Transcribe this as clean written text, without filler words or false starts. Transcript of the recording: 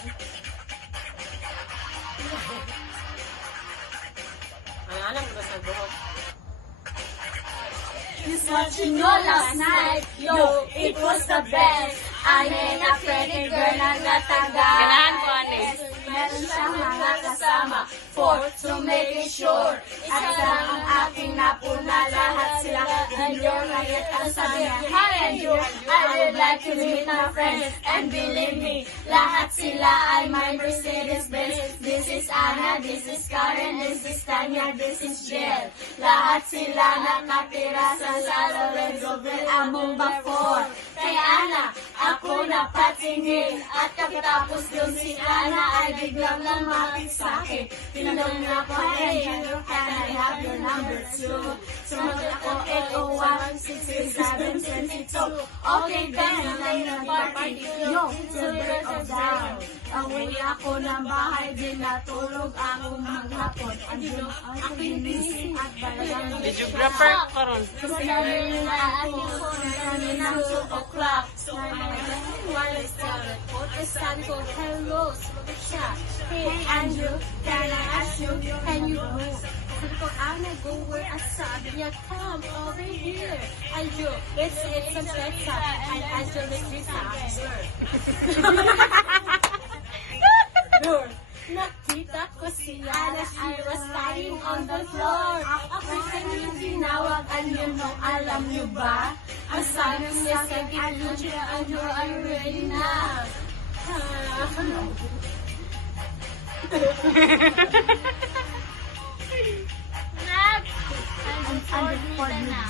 Alam ko ba sa buhok? Just watching you last night, yo, it was the best. I met a pretty girl na natagal. Ganahan ko, ane. Meron siyang mga kasama for to make it sure. At sa ang aking napuna, lahat sila endure. Ngayon ang sabi niya, hi endure, I would like to meet my friends. And believe me, lahat sila ay my Mercedes-Benz. This is Anna, this is Karen, this is Tanya, this is Jill. Lahat sila nakatira sa Lorenzo-ville, among before. Kay Ana, ako napatingin. At kapatapos dun si Ana ay biglang lumapit sa'kin. Tinanong niya ako, hey, can I have your number too? Sumagot ako, 801-637-22. Okay, then, nalang ng party. Yo, silver of down. Away ako ng bahay, din natulog ako maghapon. Andun ako ginising at balagang Videographer ko ron. kasi galing na ako namin ng 2 o'clock. So I while I started, sabi ko, hello, sumagot siya. Hey Andrew, can I ask you, can you move? Sabi ko, Anna, go where I sabi niya, come over here. Andrew, it's a pizza. And Andrew, let's be faster. Nakita ko si Ana, she was lying on the floor. Ako kanyang tinawag, ano, alam niyo ba? Ang sabi niya sa gitna siya, ano, I'm ready na. Nag-unfold na.